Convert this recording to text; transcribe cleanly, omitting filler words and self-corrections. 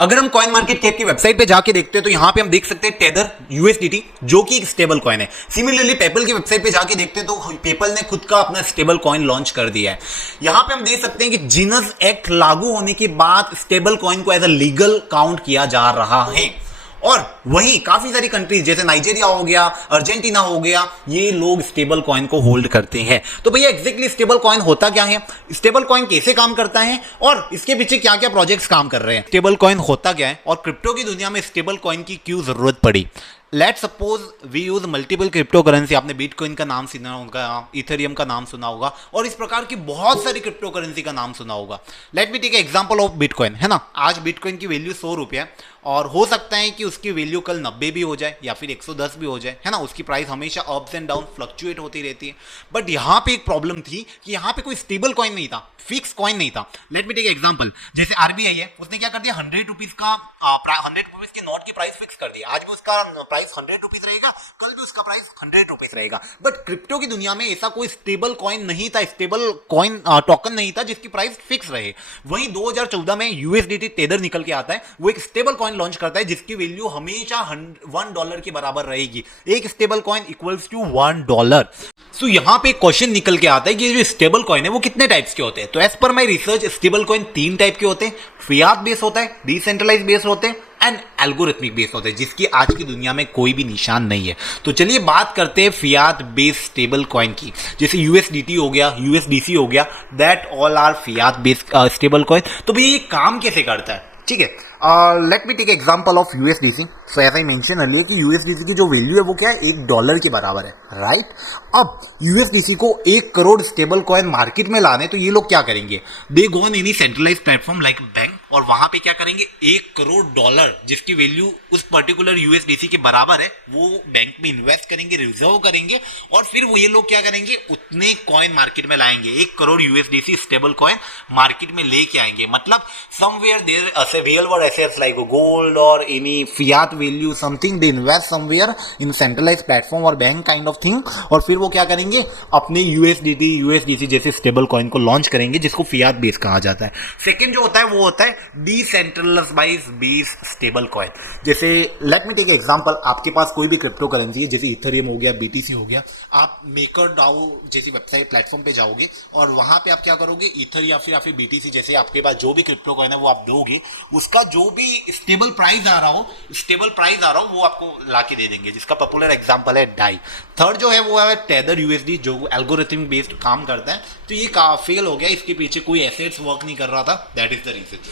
अगर हम coin market cap की वेबसाइट पे जाके देखते हैं तो यहां पे हम देख सकते हैं टेदर यूएसडीटी जो कि एक स्टेबल कॉइन है। सिमिलरली पेपल की वेबसाइट पे जाके देखते हैं तो पेपल ने खुद का अपना स्टेबल कॉइन लॉन्च कर दिया है। यहां पे हम देख सकते हैं कि जीनस एक्ट लागू होने के बाद स्टेबल कॉइन को एज अ लीगल काउंट किया जा रहा है और वहीं काफी सारी कंट्रीज जैसे नाइजीरिया हो गया, अर्जेंटीना हो गया, ये लोग स्टेबल कॉइन को होल्ड करते हैं। तो भैया एग्जैक्टली स्टेबल कॉइन होता क्या है, स्टेबल कॉइन कैसे काम करता है और इसके पीछे क्या क्या प्रोजेक्ट्स काम कर रहे हैं, स्टेबल कॉइन होता क्या है और क्रिप्टो की दुनिया में स्टेबल कॉइन की क्यों जरूरत पड़ी। Let's suppose we use multiple crypto currency. आपने बिटकॉइन का नाम सुना होगा, इथेरियम का नाम सुना होगा और इस प्रकार की बहुत सारी क्रिप्टो करेंसी का नाम सुना होगा। Let me take example of bitcoin, है ना। आज बिटकॉइन की वैल्यू 100 रुपये और हो सकता है कि उसकी वैल्यू कल 90 भी हो जाए या फिर 110 भी हो जाए, है ना। उसकी प्राइस हमेशा अप्स एंड डाउन फ्लक्चुएट होती रहती है। बट यहाँ पे एक प्रॉब्लम थी कि यहाँ पे कोई स्टेबल कॉइन नहीं था, फिक्स कॉइन नहीं था। लेट मी टेक एग्जांपल, जैसे आरबीआई है, उसने क्या कर दिया, 100 रुपीज का 100 रुपीज के नोट की प्राइस फिक्स कर दिया। आज भी उसका प्राइस 100 रुपीज रहेगा, कल भी उसका प्राइस 100 रुपीज रहेगा। बट क्रिप्टो की दुनिया में ऐसा कोई स्टेबल कॉइन नहीं था, स्टेबल कॉइन टोकन नहीं था जिसकी प्राइस फिक्स रहे। वहीं 2014 में यूएसडीटी टेदर निकल के आता है, वो एक स्टेबल कॉइन लॉन्च करता है जिसकी वैल्यू हमेशा $1 के बराबर रहेगी। एक स्टेबल कॉइन इक्वल्स टू $1। सो यहां पे क्वेश्चन निकल के आता है कि जो स्टेबल कॉइन है वो कितने टाइप्स के होते हैं। तो as per my research stable coin 3 type के होते हैं, फियाट बेस होता है, डिसेंट्रलाइज बेस होते हैं एंड एल्गोरिथमिक बेस होते हैं, जिसकी आज की दुनिया में कोई भी निशान नहीं है। तो चलिए बात करते हैं फियाट बेस स्टेबल कॉइन की। जैसे यूएसडीटी हो गया, यूएसडीसी हो गया, that all are fiat base stable coin. तो भैया ये काम कैसे करता है, ठीक है। Let me take example of USDC. So as I mention earlier कि यूएसडीसी की जो वैल्यू है वो क्या है, $1 के बराबर है, राइट। अब यूएसडीसी को 1 करोड़ स्टेबल कॉइन मार्केट में लाने तो ये लोग क्या करेंगे, they go on any centralised platform like bank और वहां पे क्या करेंगे, $1 करोड़ जिसकी वैल्यू उस पर्टिकुलर यूएसडीसी के बराबर है वो बैंक में इन्वेस्ट करेंगे, रिजर्व करेंगे और फिर वो ये लोग क्या करेंगे, उतने कॉइन मार्केट में लाएंगे। 1 crore USDC stable coin market में लेके आएंगे। मतलब somewhere there real world assets like gold or any fiat value something, they invest somewhere in centralized platform or bank kind of thing और फिर वो क्या करेंगे, अपने यूएसडीसी जैसे स्टेबल कॉइन को लॉन्च करेंगे जिसको फियाट बेस कहा जाता है। सेकंड जो होता है वो होता है डिसेंट्रलाइज्ड बेस स्टेबल कॉइन। जैसे लेट मी टेक एग्जांपल, आपके पास कोई भी क्रिप्टो करेंसी है जैसे इथेरियम हो गया, बीटीसी हो गया, आप मेकर डाओ जैसी वेबसाइट प्लेटफॉर्म पे जाओगे और वहां पे आप क्या करोगे, इथर या फिर बीटीसी जैसे आपके पास जो भी क्रिप्टो कॉइन है वो आप दोगे, उसका जो भी स्टेबल प्राइस आ रहा हो वो आपको लाके दे देंगे, जिसका पॉपुलर एग्जांपल है डाई। थर्ड जो है वो है टेदर यूएसडी जो एल्गोरिथमिक बेस्ड काम करता है। तो ये फेल हो गया, इसके पीछे कोई एसेट्स वर्क नहीं कर रहा था, दैट इज द रीजन।